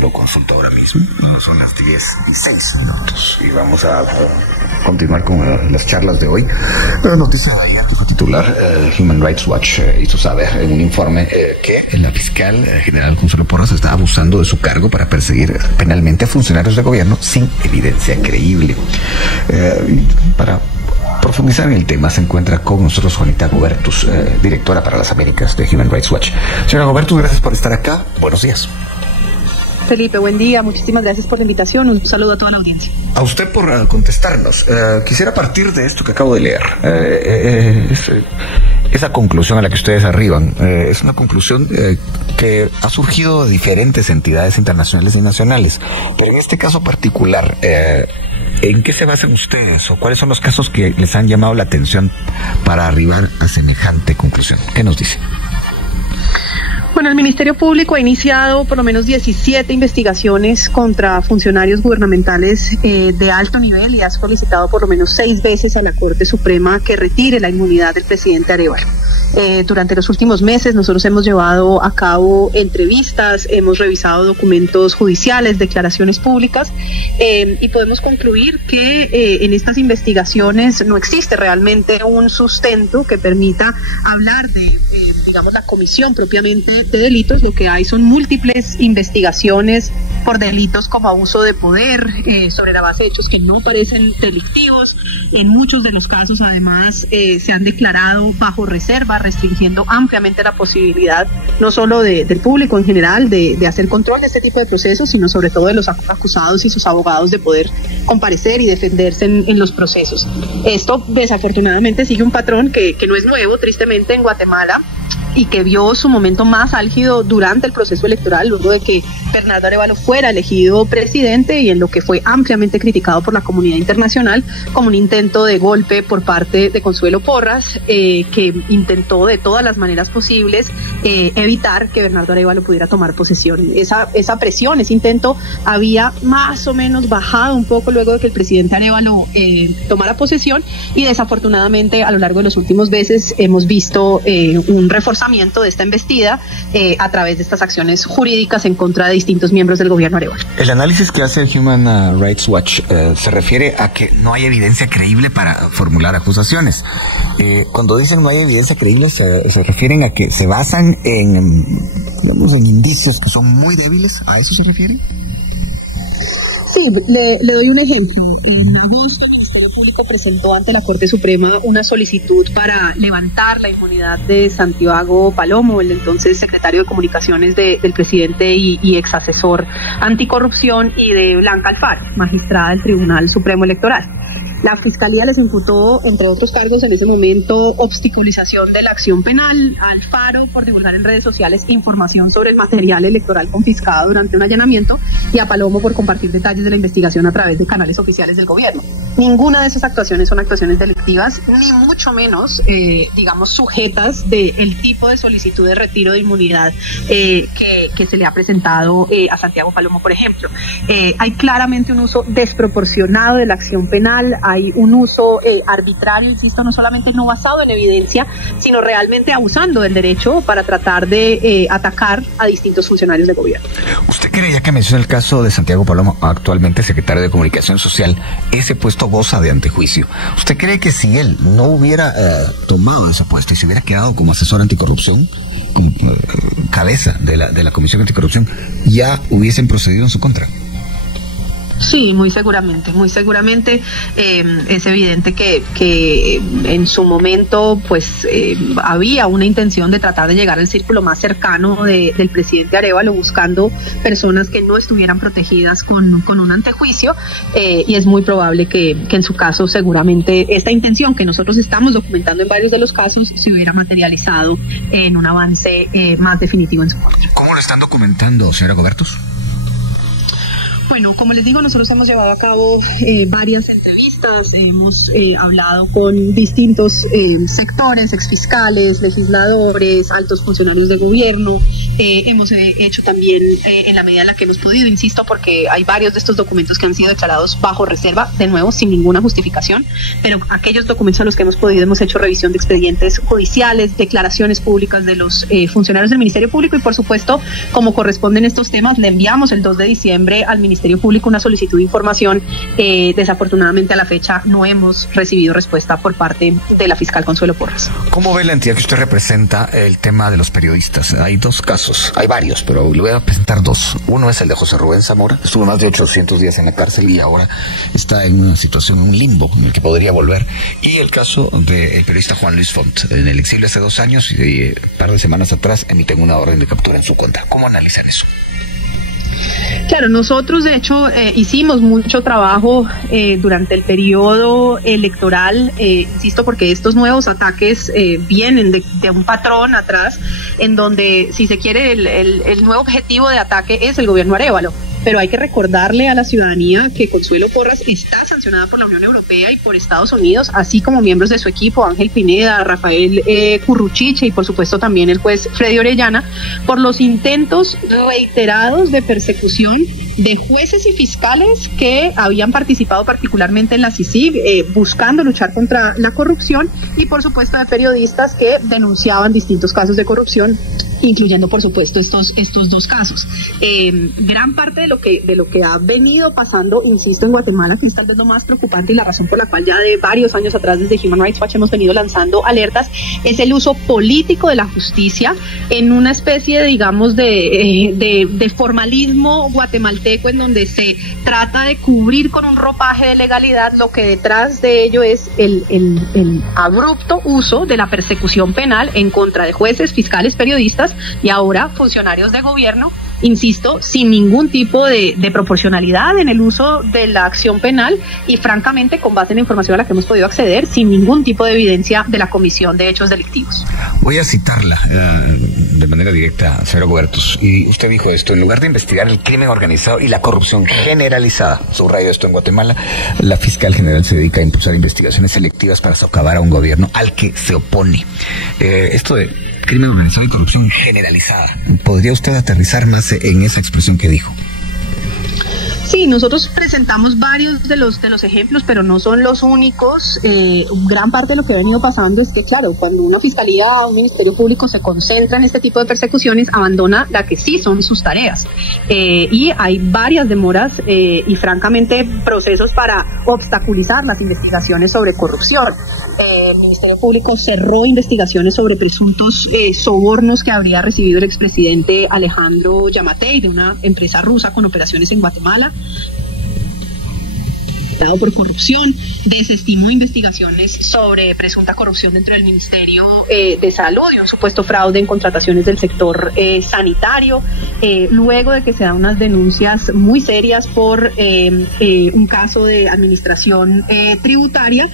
lo consulto ahora mismo. Son las 10:06 y vamos a continuar con las charlas de hoy. La noticia de ayer que fue titular, Human Rights Watch hizo saber en un informe que la fiscal general Consuelo Porras está abusando de su cargo para perseguir penalmente a funcionarios de gobierno sin evidencia creíble. Para profundizar en el tema se encuentra con nosotros Juanita Gobertus, directora para las Américas de Human Rights Watch. Señora Gobertus, gracias por estar acá. Buenos días. Felipe, buen día. Muchísimas gracias por la invitación. Un saludo a toda la audiencia. A usted por contestarnos. Quisiera partir de esto que acabo de leer. Esa conclusión a la que ustedes arriban es una conclusión que ha surgido de diferentes entidades internacionales y nacionales. Pero en este caso particular, ¿en qué se basan ustedes o cuáles son los casos que les han llamado la atención para arribar a semejante conclusión? ¿Qué nos dice? Bueno, el Ministerio Público ha iniciado por lo menos 17 investigaciones contra funcionarios gubernamentales de alto nivel y ha solicitado por lo menos 6 veces a la Corte Suprema que retire la inmunidad del presidente Arévalo. Durante los últimos meses nosotros hemos llevado a cabo entrevistas, hemos revisado documentos judiciales, declaraciones públicas y podemos concluir que en estas investigaciones no existe realmente un sustento que permita hablar de digamos, la comisión propiamente de delitos. Lo que hay son múltiples investigaciones por delitos como abuso de poder, sobre la base de hechos que no parecen delictivos. En muchos de los casos, además, se han declarado bajo reserva, restringiendo ampliamente la posibilidad, no solo del público en general, de hacer control de este tipo de procesos, sino sobre todo de los acusados y sus abogados de poder comparecer y defenderse en los procesos. Esto, desafortunadamente, sigue un patrón que no es nuevo, tristemente, en Guatemala, y que vio su momento más álgido durante el proceso electoral, luego de que Bernardo Arévalo fuera elegido presidente y en lo que fue ampliamente criticado por la comunidad internacional como un intento de golpe por parte de Consuelo Porras, que intentó de todas las maneras posibles evitar que Bernardo Arévalo pudiera tomar posesión. Esa presión, ese intento había más o menos bajado un poco luego de que el presidente Arévalo tomara posesión, y desafortunadamente a lo largo de los últimos meses hemos visto un reforzamiento de esta embestida a través de estas acciones jurídicas en contra de distintos miembros del gobierno Arévalo. El análisis que hace Human Rights Watch se refiere a que no hay evidencia creíble para formular acusaciones. Cuando dicen no hay evidencia creíble, se refieren a que se basan en, digamos, en indicios que son muy débiles. ¿A eso se refiere? Sí, le doy un ejemplo. En agosto el Ministerio Público presentó ante la Corte Suprema una solicitud para levantar la inmunidad de Santiago Palomo, el entonces secretario de Comunicaciones del presidente y ex asesor anticorrupción, y de Blanca Alfaro, magistrada del Tribunal Supremo Electoral. La Fiscalía les imputó, entre otros cargos en ese momento, obstaculización de la acción penal, a Alfaro por divulgar en redes sociales información sobre el material electoral confiscado durante un allanamiento, y a Palomo por compartir detalles de la investigación a través de canales oficiales del gobierno. Ninguna de esas actuaciones son actuaciones delictivas, ni mucho menos, digamos, sujetas del tipo de solicitud de retiro de inmunidad que se le ha presentado a Santiago Palomo, por ejemplo. Hay claramente un uso desproporcionado de la acción penal, hay un uso arbitrario, insisto, no solamente no basado en evidencia, sino realmente abusando del derecho para tratar de atacar a distintos funcionarios de gobierno. ¿Usted cree, ya que menciona el caso de Santiago Palomo, actualmente secretario de Comunicación Social, ese puesto goza de antejuicio? ¿Usted cree que si él no hubiera tomado ese puesto y se hubiera quedado como asesor anticorrupción, como cabeza de la Comisión Anticorrupción, ya hubiesen procedido en su contra? Sí, muy seguramente, muy seguramente. Es evidente que en su momento pues había una intención de tratar de llegar al círculo más cercano del presidente Arévalo, buscando personas que no estuvieran protegidas con un antejuicio, y es muy probable que en su caso seguramente esta intención que nosotros estamos documentando en varios de los casos se hubiera materializado en un avance más definitivo en su contra. ¿Cómo lo están documentando, señora Gobertus? Bueno, como les digo, nosotros hemos llevado a cabo varias entrevistas, hemos hablado con distintos sectores, exfiscales, legisladores, altos funcionarios de gobierno, hemos hecho también en la medida en la que hemos podido, insisto, porque hay varios de estos documentos que han sido declarados bajo reserva, de nuevo, sin ninguna justificación, pero aquellos documentos a los que hemos podido, hemos hecho revisión de expedientes judiciales, declaraciones públicas de los funcionarios del Ministerio Público y, por supuesto, como corresponden estos temas, le enviamos el 2 de diciembre al Ministerio Público una solicitud de información. Desafortunadamente, a la fecha no hemos recibido respuesta por parte de la fiscal Consuelo Porras. ¿Cómo ve la entidad que usted representa el tema de los periodistas? Hay dos casos, hay varios, pero le voy a presentar dos. Uno es el de José Rubén Zamora, estuvo más de 800 días en la cárcel y ahora está en una situación, un limbo en el que podría volver. Y el caso del periodista Juan Luis Font, en el exilio hace 2 años y un par de semanas atrás emiten una orden de captura en su contra. ¿Cómo analizan eso? Claro, nosotros de hecho hicimos mucho trabajo durante el periodo electoral, insisto, porque estos nuevos ataques vienen de un patrón atrás, en donde, si se quiere, el nuevo objetivo de ataque es el gobierno Arévalo. Pero hay que recordarle a la ciudadanía que Consuelo Porras está sancionada por la Unión Europea y por Estados Unidos, así como miembros de su equipo, Ángel Pineda, Rafael Curruchiche y por supuesto también el juez Freddy Orellana, por los intentos reiterados de persecución de jueces y fiscales que habían participado particularmente en la CICIG, buscando luchar contra la corrupción, y por supuesto de periodistas que denunciaban distintos casos de corrupción, incluyendo por supuesto estos dos casos. Gran parte de lo que ha venido pasando, insisto, en Guatemala, que es tal vez lo más preocupante y la razón por la cual ya de varios años atrás desde Human Rights Watch hemos venido lanzando alertas, es el uso político de la justicia en una especie, digamos, de formalismo guatemalteco, en donde se trata de cubrir con un ropaje de legalidad lo que detrás de ello es el abrupto uso de la persecución penal en contra de jueces, fiscales, periodistas y ahora funcionarios de gobierno, insisto, sin ningún tipo de proporcionalidad en el uso de la acción penal y francamente, con base en la información a la que hemos podido acceder, sin ningún tipo de evidencia de la comisión de hechos delictivos. Voy a citarla de manera directa, señora Hubertus, y usted dijo esto: en lugar de investigar el crimen organizado y la corrupción generalizada, subrayo esto, en Guatemala, la fiscal general se dedica a impulsar investigaciones selectivas para socavar a un gobierno al que se opone. Esto de crimen organizado y corrupción generalizada, ¿podría usted aterrizar más en esa expresión que dijo? Sí, nosotros presentamos varios de los ejemplos, pero no son los únicos. Gran parte de lo que ha venido pasando es que, claro, cuando una fiscalía o un ministerio público se concentra en este tipo de persecuciones, abandona la que sí son sus tareas. Y hay varias demoras y, francamente, procesos para obstaculizar las investigaciones sobre corrupción. El Ministerio Público cerró investigaciones sobre presuntos sobornos que habría recibido el expresidente Alejandro Yamatei de una empresa rusa con operaciones en Guatemala por corrupción. Desestimó investigaciones sobre presunta corrupción dentro del Ministerio de Salud y un supuesto fraude en contrataciones del sector sanitario, luego de que se dan unas denuncias muy serias por un caso de administración tributaria.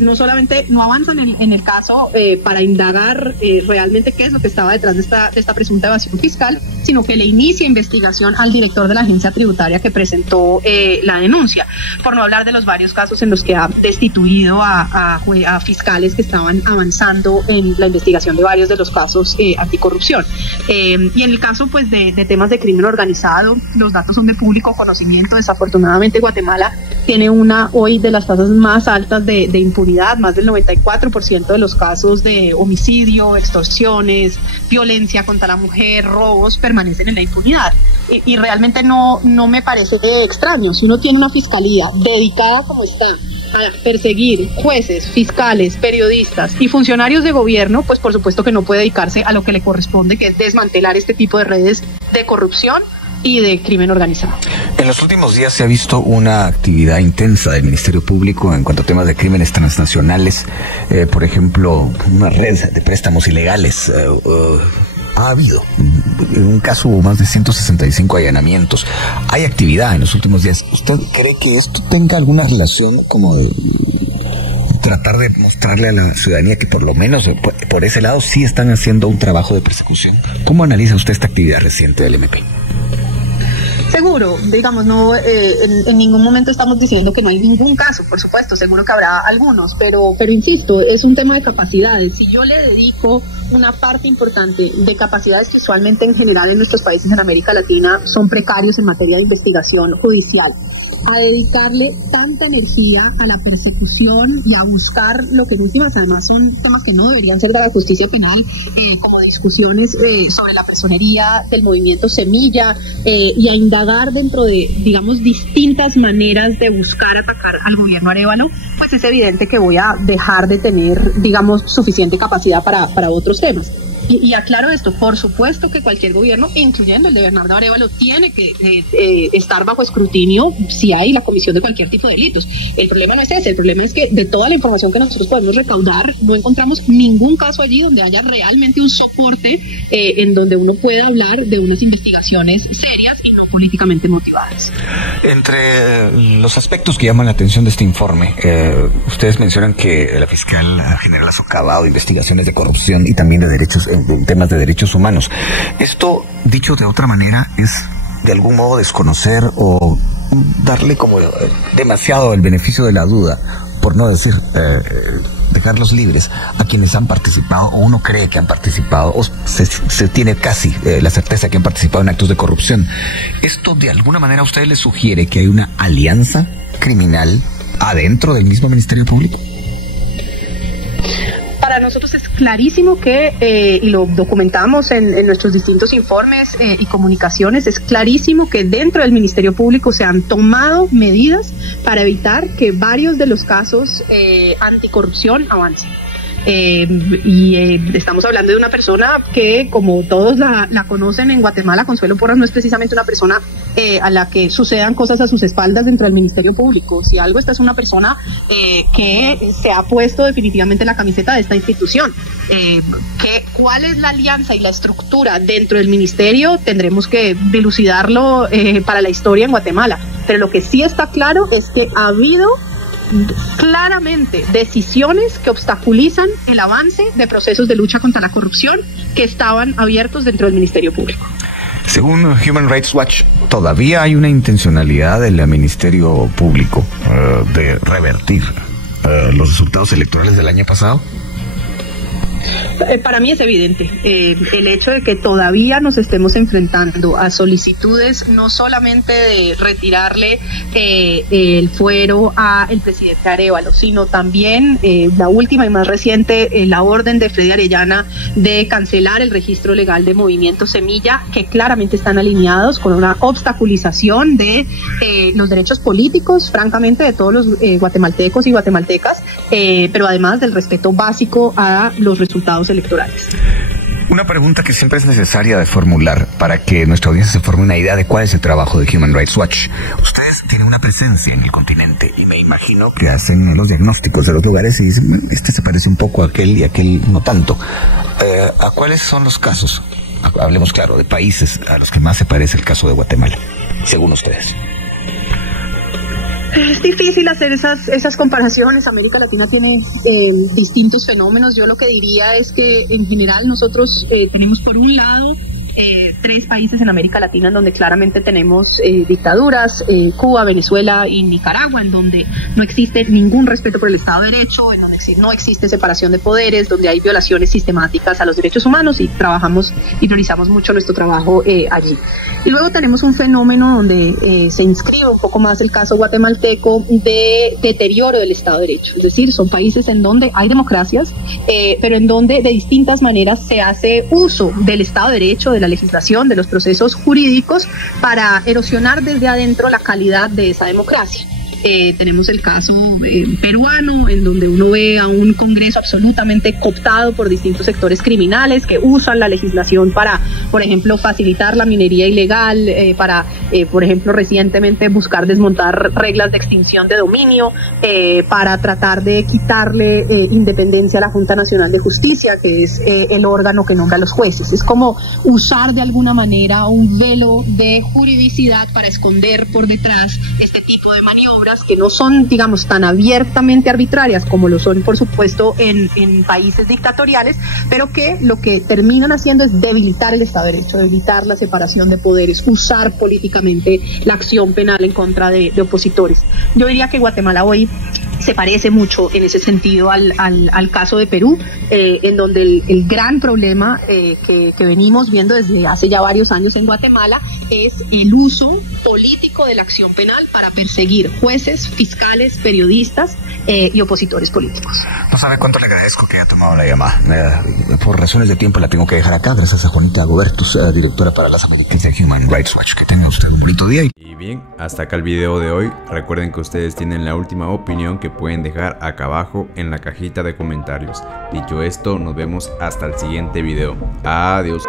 No solamente no avanzan en el caso para indagar realmente qué es lo que estaba detrás de esta presunta evasión fiscal, sino que le inicia investigación al director de la agencia tributaria que presentó la denuncia, por no hablar de los varios casos en los que ha destituido a fiscales que estaban avanzando en la investigación de varios de los casos anticorrupción. Y en el caso pues de temas de crimen organizado, los datos son de público conocimiento. Desafortunadamente Guatemala tiene una hoy de las tasas más altas de impunidad. Más del 94% de los casos de homicidio, extorsiones, violencia contra la mujer, robos, permanecen en la impunidad. Y realmente no me parece extraño. Si uno tiene una fiscalía dedicada como está a perseguir jueces, fiscales, periodistas y funcionarios de gobierno, pues por supuesto que no puede dedicarse a lo que le corresponde, que es desmantelar este tipo de redes de corrupción y de crimen organizado. En los últimos días se ha visto una actividad intensa del Ministerio Público en cuanto a temas de crímenes transnacionales, por ejemplo, una red de préstamos ilegales. Ha habido, en un caso, hubo más de 165 allanamientos. Hay actividad en los últimos días. ¿Usted cree que esto tenga alguna relación como de tratar de mostrarle a la ciudadanía que por lo menos por ese lado sí están haciendo un trabajo de persecución? ¿Cómo analiza usted esta actividad reciente del MP? Seguro, digamos, no, en ningún momento estamos diciendo que no hay ningún caso, por supuesto, seguro que habrá algunos, pero insisto, es un tema de capacidades. Si yo le dedico una parte importante de capacidades que usualmente en general en nuestros países en América Latina son precarios en materia de investigación judicial, a dedicarle tanta energía a la persecución y a buscar lo que en últimas además son temas que no deberían ser de la justicia penal, como discusiones sobre la personería del movimiento Semilla, y a indagar dentro de, digamos, distintas maneras de buscar atacar al gobierno Arévalo, pues es evidente que voy a dejar de tener, digamos, suficiente capacidad para otros temas. Y aclaro esto, por supuesto que cualquier gobierno, incluyendo el de Bernardo Arévalo, tiene que estar bajo escrutinio si hay la comisión de cualquier tipo de delitos. El problema no es ese, el problema es que de toda la información que nosotros podemos recaudar, no encontramos ningún caso allí donde haya realmente un soporte en donde uno pueda hablar de unas investigaciones serias y no políticamente motivadas. Entre los aspectos que llaman la atención de este informe, ustedes mencionan que la fiscal general ha socavado investigaciones de corrupción y también de derechos, en temas de derechos humanos. Esto, dicho de otra manera, es de algún modo desconocer o darle como demasiado el beneficio de la duda, por no decir dejarlos libres a quienes han participado o uno cree que han participado o se tiene casi la certeza que han participado en actos de corrupción. ¿Esto de alguna manera a ustedes les sugiere que hay una alianza criminal adentro del mismo Ministerio Público? Para nosotros es clarísimo que, y lo documentamos en nuestros distintos informes y comunicaciones, es clarísimo que dentro del Ministerio Público se han tomado medidas para evitar que varios de los casos anticorrupción avancen. Estamos hablando de una persona que, como todos la conocen en Guatemala, Consuelo Porras no es precisamente una persona a la que sucedan cosas a sus espaldas dentro del Ministerio Público. Si algo, esta es una persona que se ha puesto definitivamente la camiseta de esta institución. ¿Cuál es la alianza y la estructura dentro del ministerio? Tendremos que dilucidarlo para la historia en Guatemala. Pero lo que sí está claro es que ha habido claramente decisiones que obstaculizan el avance de procesos de lucha contra la corrupción que estaban abiertos dentro del Ministerio Público. Según Human Rights Watch, todavía hay una intencionalidad del Ministerio Público de revertir los resultados electorales del año pasado. Para mí es evidente el hecho de que todavía nos estemos enfrentando a solicitudes no solamente de retirarle el fuero al presidente Arévalo, sino también la última y más reciente, la orden de Freddy Arellana de cancelar el registro legal de Movimiento Semilla, que claramente están alineados con una obstaculización de los derechos políticos, francamente, de todos los guatemaltecos y guatemaltecas, pero además del respeto básico a los resultados electorales. Una pregunta que siempre es necesaria de formular para que nuestra audiencia se forme una idea de cuál es el trabajo de Human Rights Watch. Ustedes tienen una presencia en el continente y me imagino que hacen los diagnósticos de los lugares y dicen, este se parece un poco a aquel y aquel no tanto. ¿A cuáles son los casos? Hablemos claro de países a los que más se parece el caso de Guatemala, según ustedes. Es difícil hacer esas comparaciones. América Latina tiene distintos fenómenos. Yo lo que diría es que en general nosotros tenemos por un lado 3 países en América Latina en donde claramente tenemos dictaduras, Cuba, Venezuela y Nicaragua, en donde no existe ningún respeto por el Estado de Derecho, en donde no existe separación de poderes, donde hay violaciones sistemáticas a los derechos humanos y trabajamos y priorizamos mucho nuestro trabajo allí. Y luego tenemos un fenómeno donde se inscribe un poco más el caso guatemalteco de deterioro del Estado de Derecho, es decir, son países en donde hay democracias, pero en donde de distintas maneras se hace uso del Estado de Derecho, de la legislación, de los procesos jurídicos para erosionar desde adentro la calidad de esa democracia. Tenemos el caso peruano, en donde uno ve a un Congreso absolutamente cooptado por distintos sectores criminales que usan la legislación para, por ejemplo, facilitar la minería ilegal, para, por ejemplo, recientemente buscar desmontar reglas de extinción de dominio, para tratar de quitarle independencia a la Junta Nacional de Justicia, que es el órgano que nombra a los jueces. Es como usar de alguna manera un velo de juridicidad para esconder por detrás este tipo de maniobras penas que no son, digamos, tan abiertamente arbitrarias como lo son, por supuesto, en países dictatoriales, pero que lo que terminan haciendo es debilitar el Estado de Derecho, debilitar la separación de poderes, usar políticamente la acción penal en contra de opositores. Yo diría que Guatemala hoy se parece mucho en ese sentido al caso de Perú, en donde el gran problema que venimos viendo desde hace ya varios años en Guatemala es el uso político de la acción penal para perseguir jueces, fiscales, periodistas y opositores políticos. No sabe cuánto le agradezco que haya tomado la llamada. Por razones de tiempo la tengo que dejar acá. Gracias a Juanita Gobertus, directora para las Américas de Human Rights Watch. Que tenga usted un bonito día. Y bien, hasta acá el video de hoy. Recuerden que ustedes tienen la última opinión que pueden dejar acá abajo en la cajita de comentarios. Dicho esto, nos vemos hasta el siguiente video. Adiós.